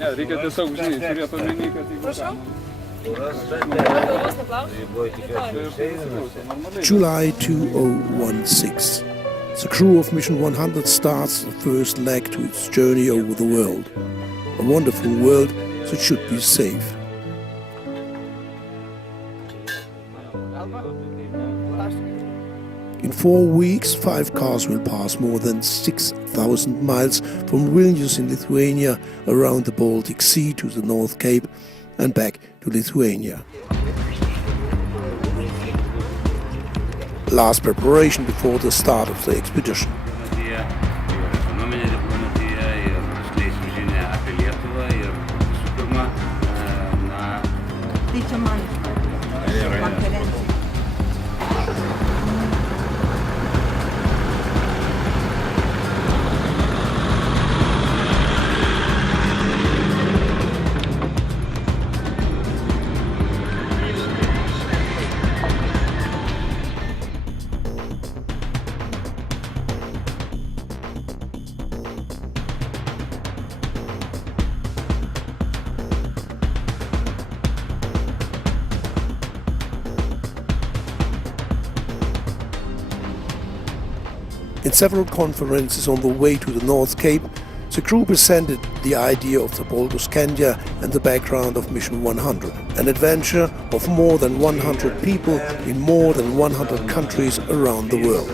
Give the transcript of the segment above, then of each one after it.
Ne, reikia tiesiog, žinai, turėti omeny, kad jeigu... Prašau? July 2016. The crew of Mission 100 starts the first leg to its journey over the world. A wonderful world that should be safe. In 4 weeks, 5 cars will pass more than 6,000 miles from Vilnius in Lithuania around the Baltic Sea to the Northcape and back to Lithuania. Last preparation before the start of the expedition. In several conferences on the way to the Northcape, the crew presented the idea of the Baltoscandia and the background of Mission 100, an adventure of more than 100 people in more than 100 countries around the world.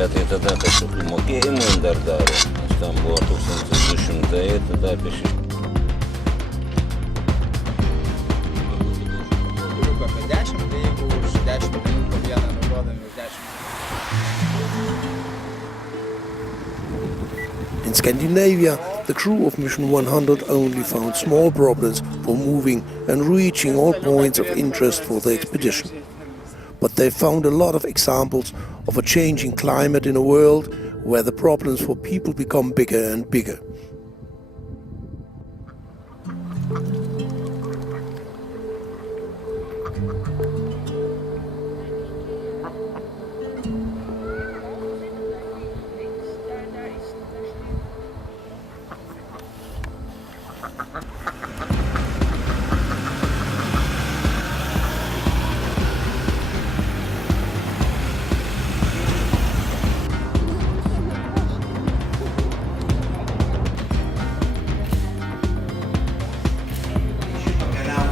Tai tada kažkokių mokėjimų dar darė, nes tam buvo 1200, tada apie 6. Apie 10, tai jeigu už 10 minutų vieną naudodami už 10. In Scandinavia, the crew of Mission 100 only found small problems for moving and reaching all points of interest for the expedition. But they found a lot of examples of a changing climate in a world where the problems for people become bigger and bigger.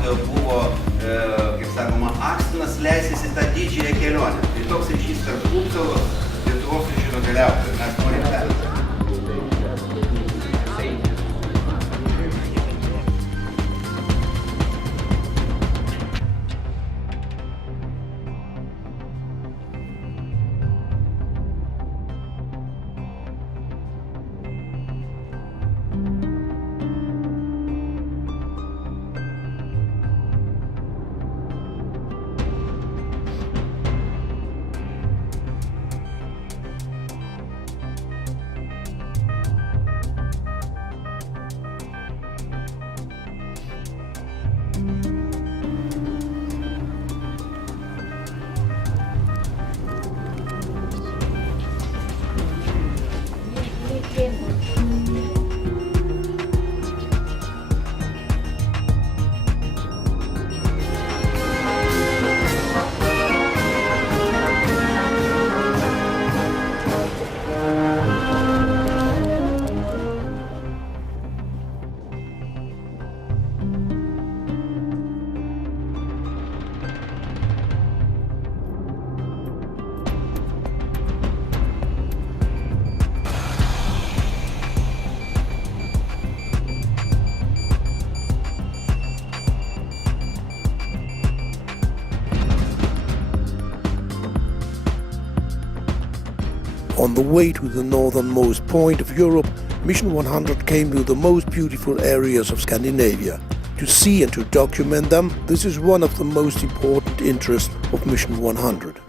Buvo, kaip sakoma, akstinas leisis į tą didžiąją kelionę. Tai toks ryšys tarp Upsalos, Lietuvos ir šito keliautojų. Mes norim perėti. On the way to the northernmost point of Europe, Mission 100 came to the most beautiful areas of Scandinavia. To see and to document them, this is one of the most important interests of Mission 100.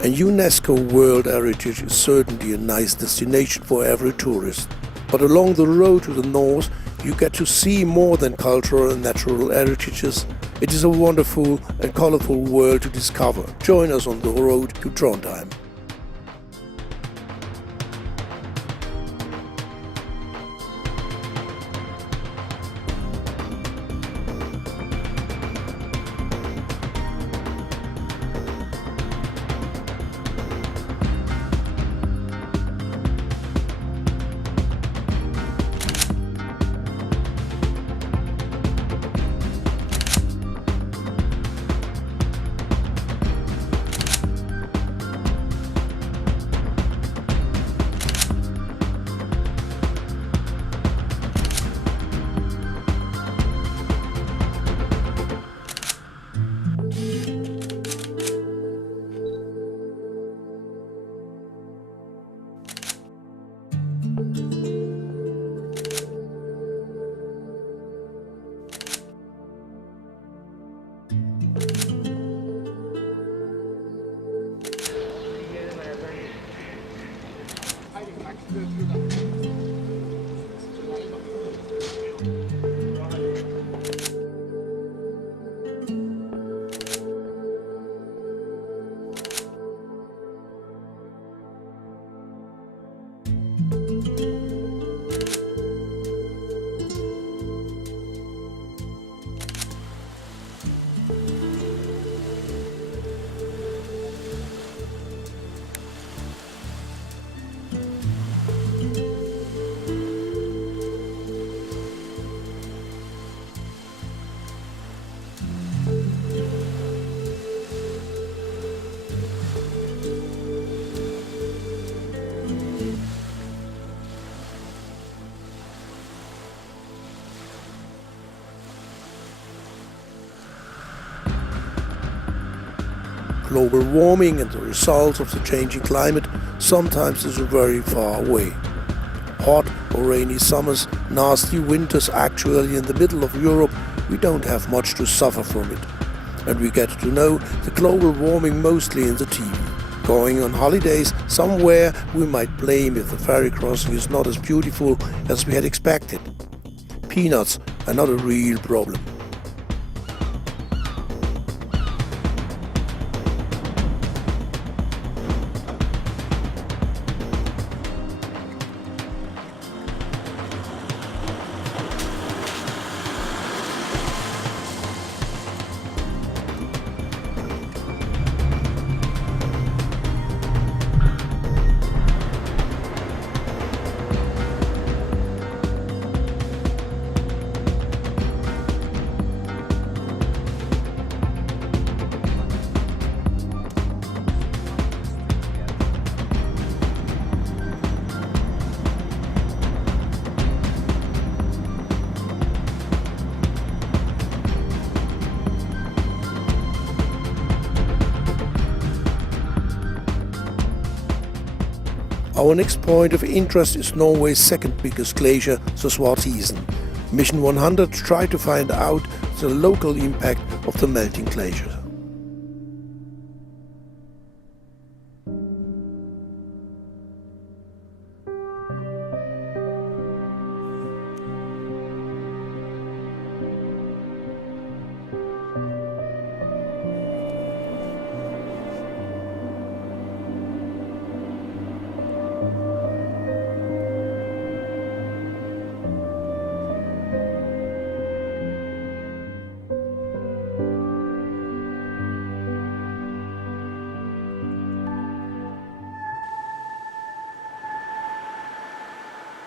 And UNESCO World Heritage is certainly a nice destination for every tourist. But along the road to the north, you get to see more than cultural and natural heritages. It is a wonderful and colorful world to discover. Join us on the road to Trondheim. Global warming and the results of the changing climate sometimes is very far away. Hot or rainy summers, nasty winters, actually in the middle of Europe, we don't have much to suffer from it. And we get to know the global warming mostly in the TV. Going on holidays somewhere, we might blame if the ferry crossing is not as beautiful as we had expected. Peanuts are not a real problem. Our next point of interest is Norway's second biggest glacier, the Svartisen. Mission 100 tried to find out the local impact of the melting glacier.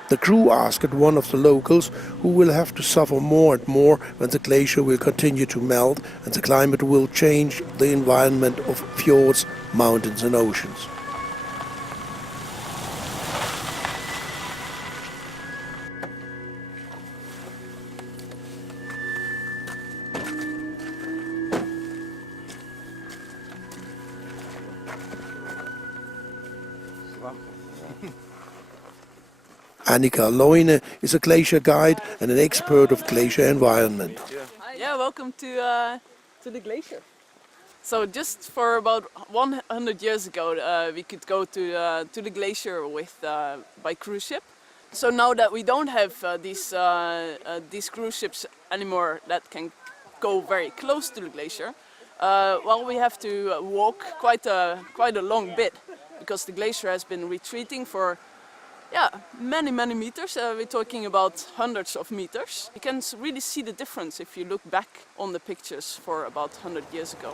The crew asked one of the locals who will have to suffer more and more when the glacier will continue to melt and the climate will change the environment of fjords, mountains and oceans. Annika Loine is a glacier guide and an expert of glacier environment. Yeah, welcome to the glacier. So just for about 100 years ago, we could go to the glacier with by cruise ship. So now that we don't have these cruise ships anymore that can go very close to the glacier, well, we have to walk quite a long bit because the glacier has been retreating for many meters. We're talking about hundreds of meters. You can really see the difference if you look back on the pictures for about 100 years ago.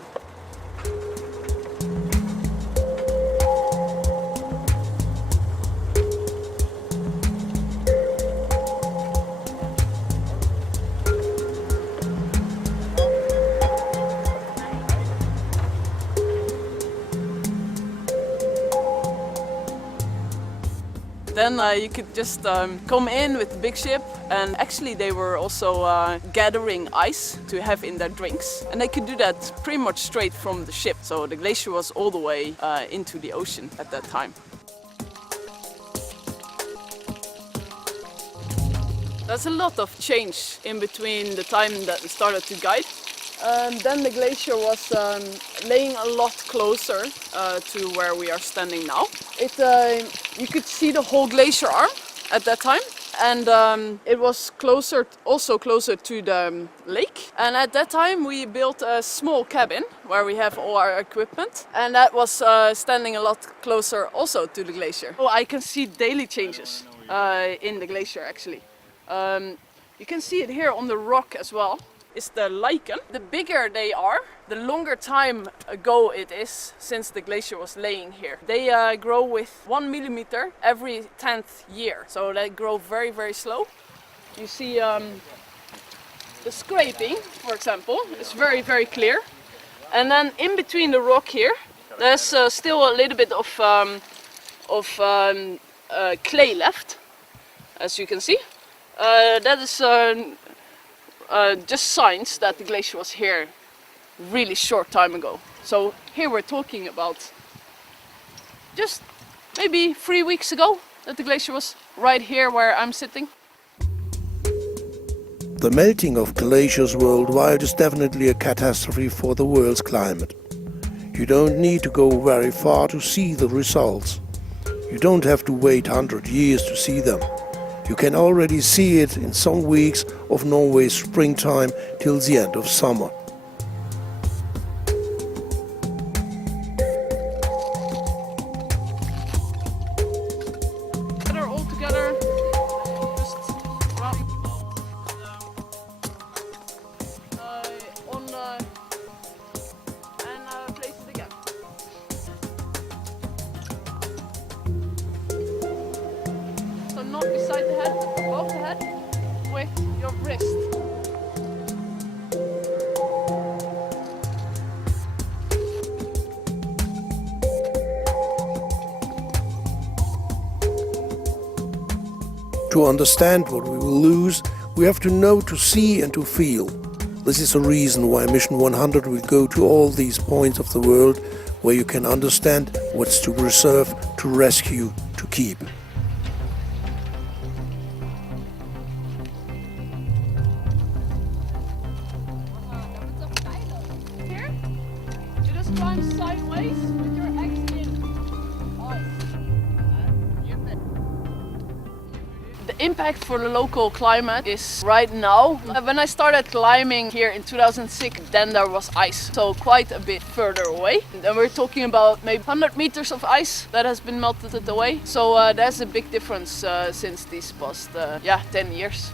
Then you could just come in with the big ship, and actually they were also gathering ice to have in their drinks. And they could do that pretty much straight from the ship. So the glacier was all the way into the ocean at that time. There's a lot of change in between the time that we started to guide. Then the glacier was laying a lot closer to where we are standing now. You could see the whole glacier arm at that time, and it was also closer to the lake. And at that time we built a small cabin where we have all our equipment, and that was standing a lot closer also to the glacier. So I can see daily changes in the glacier actually. You can see it here on the rock as well. Is the lichen. The bigger they are, the longer time ago it is since the glacier was laying here. They grow with 1 millimeter every 10th year, so they grow very slow. You see the scraping, for example, is very clear. And then in between the rock here, there's still a little bit of clay left, as you can see. That is just signs that the glacier was here really short time ago. So here we're talking about just maybe 3 weeks ago that the glacier was right here where I'm sitting. The melting of glaciers worldwide is definitely a catastrophe for the world's climate. You don't need to go very far to see the results. You don't have to wait 100 years to see them. You can already see it in some weeks of Norway's springtime till the end of summer. All together, just and place it again. So not beside the head, above the head, with your wrist. To understand what we will lose, we have to know, to see and to feel. This is a reason why Mission 100 will go to all these points of the world where you can understand what's to preserve, to rescue, to keep. Here, you just climb sideways with your eggs in. The impact for the local climate is right now. When I started climbing here in 2006, then there was ice, so quite a bit further away. And we're talking about maybe 100 meters of ice that has been melted away. So there's a big difference since these past 10 years.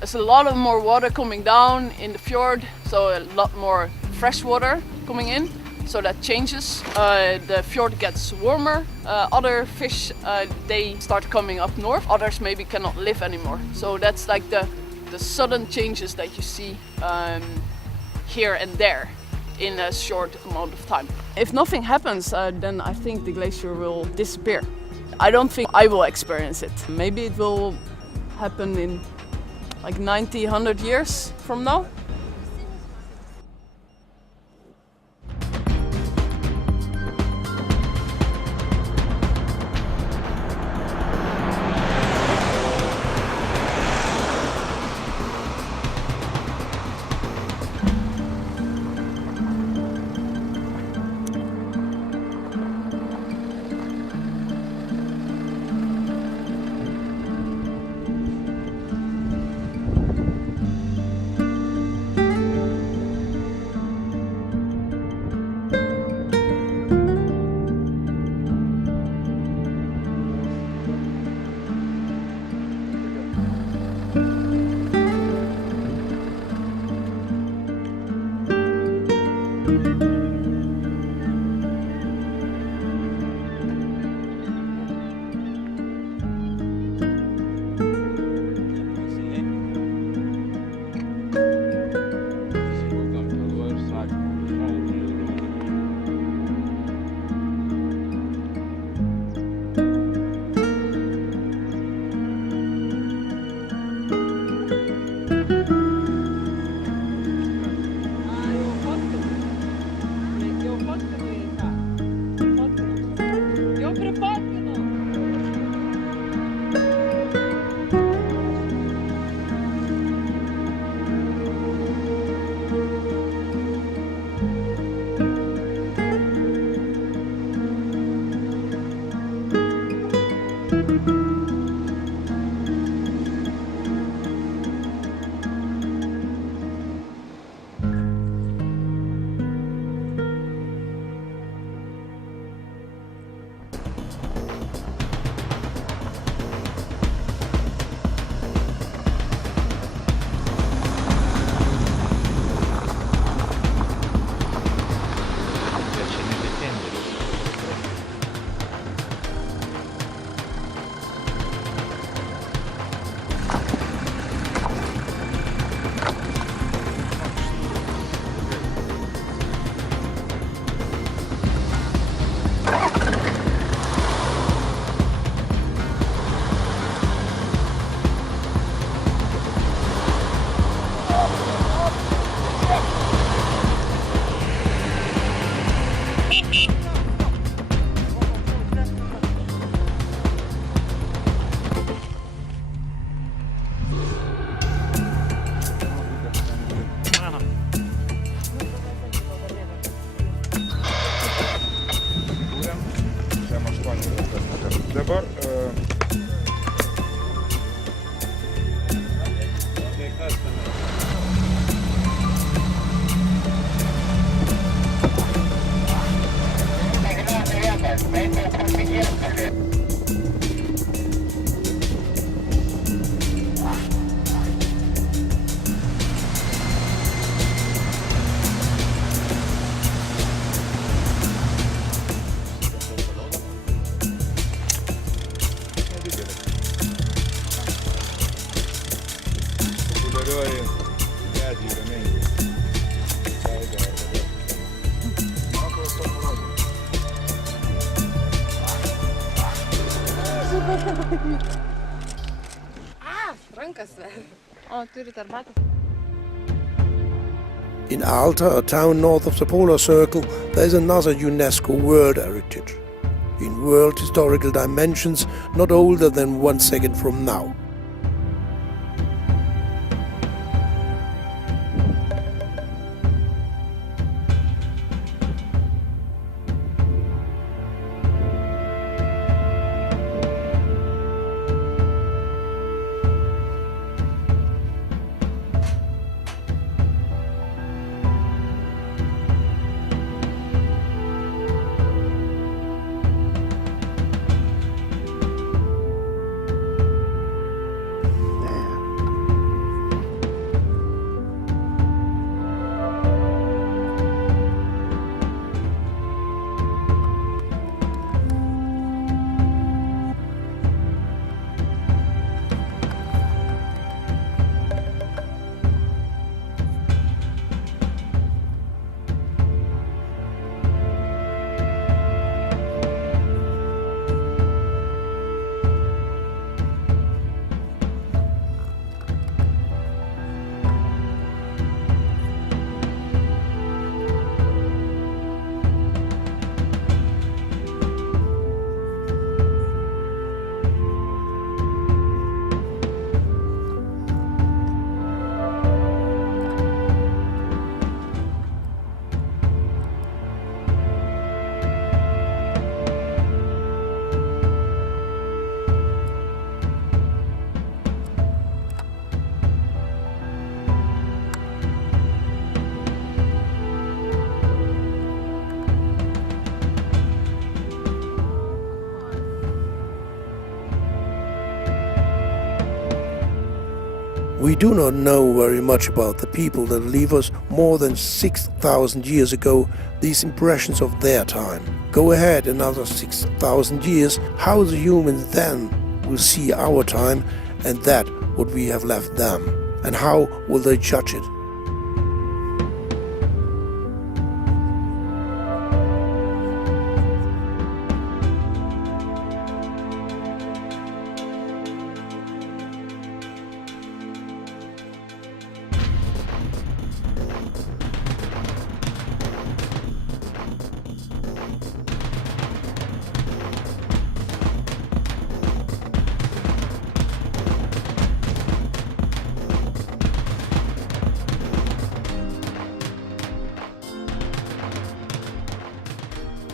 There's a lot of more water coming down in the fjord, so a lot more fresh water coming in, so that changes. The fjord gets warmer, other fish they start coming up north, others maybe cannot live anymore. So that's like the sudden changes that you see here and there in a short amount of time. If nothing happens, then I think the glacier will disappear. I don't think I will experience it. Maybe it will happen in like 90, 100 years from now. In Alta, a town north of the polar circle, there is another UNESCO World Heritage. In world historical dimensions, not older than 1 second from now. We do not know very much about the people that leave us more than 6,000 years ago these impressions of their time. Go ahead another 6,000 years, how the humans then will see our time and that what we have left them, and how will they judge it?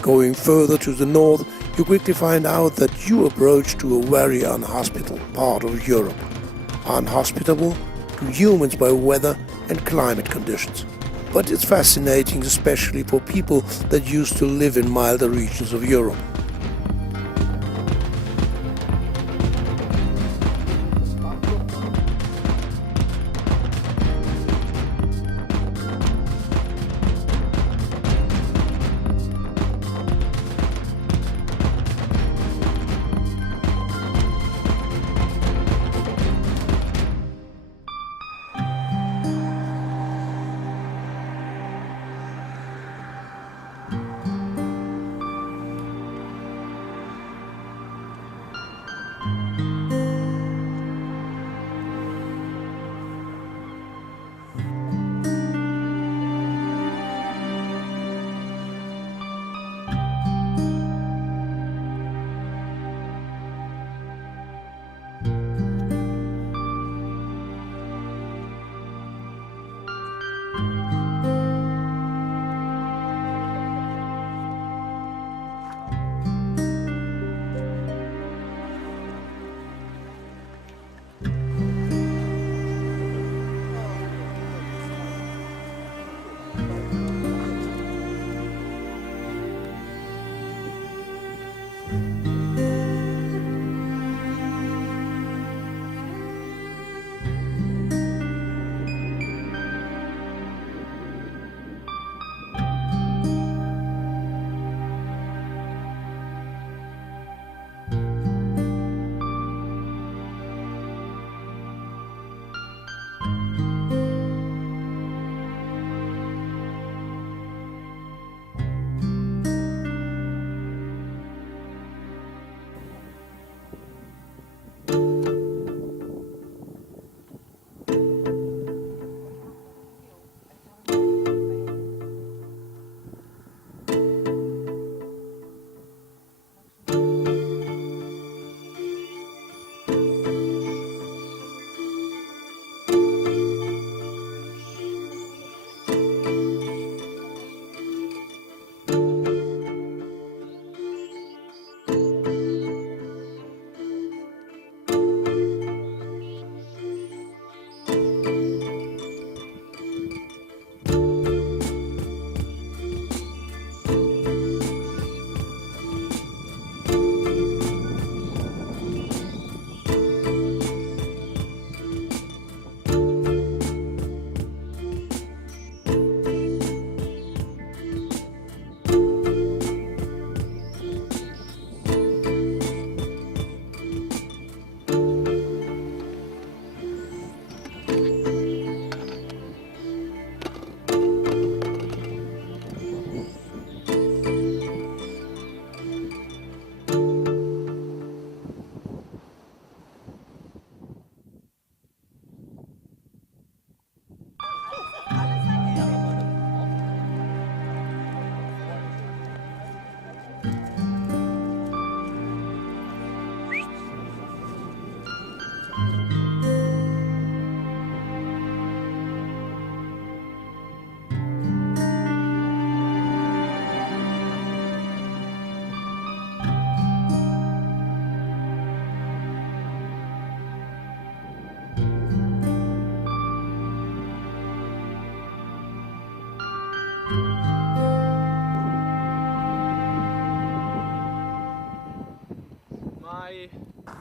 Going further to the north, you quickly find out that you approach to a very unhospitable part of Europe. Unhospitable to humans by weather and climate conditions. But it's fascinating, especially for people that used to live in milder regions of Europe.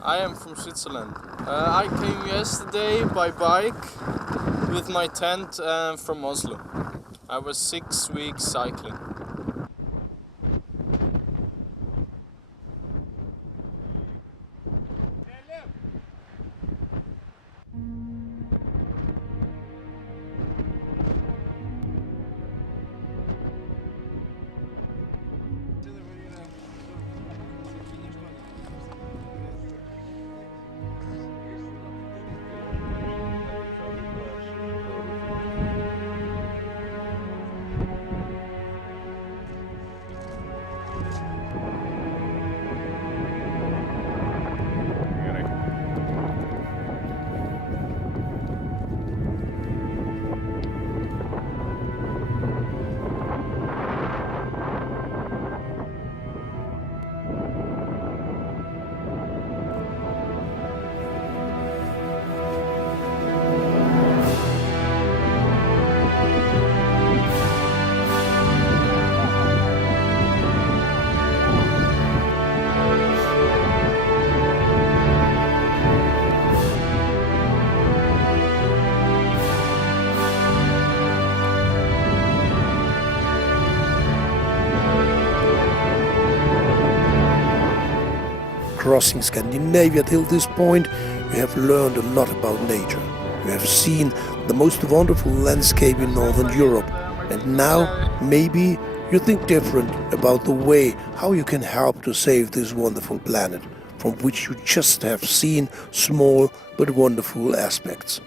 I am from Switzerland. I came yesterday by bike with my tent from Oslo. I was 6 weeks cycling. Crossing Scandinavia till this point, you have learned a lot about nature. You have seen the most wonderful landscape in Northern Europe, and now maybe you think different about the way how you can help to save this wonderful planet, from which you just have seen small but wonderful aspects.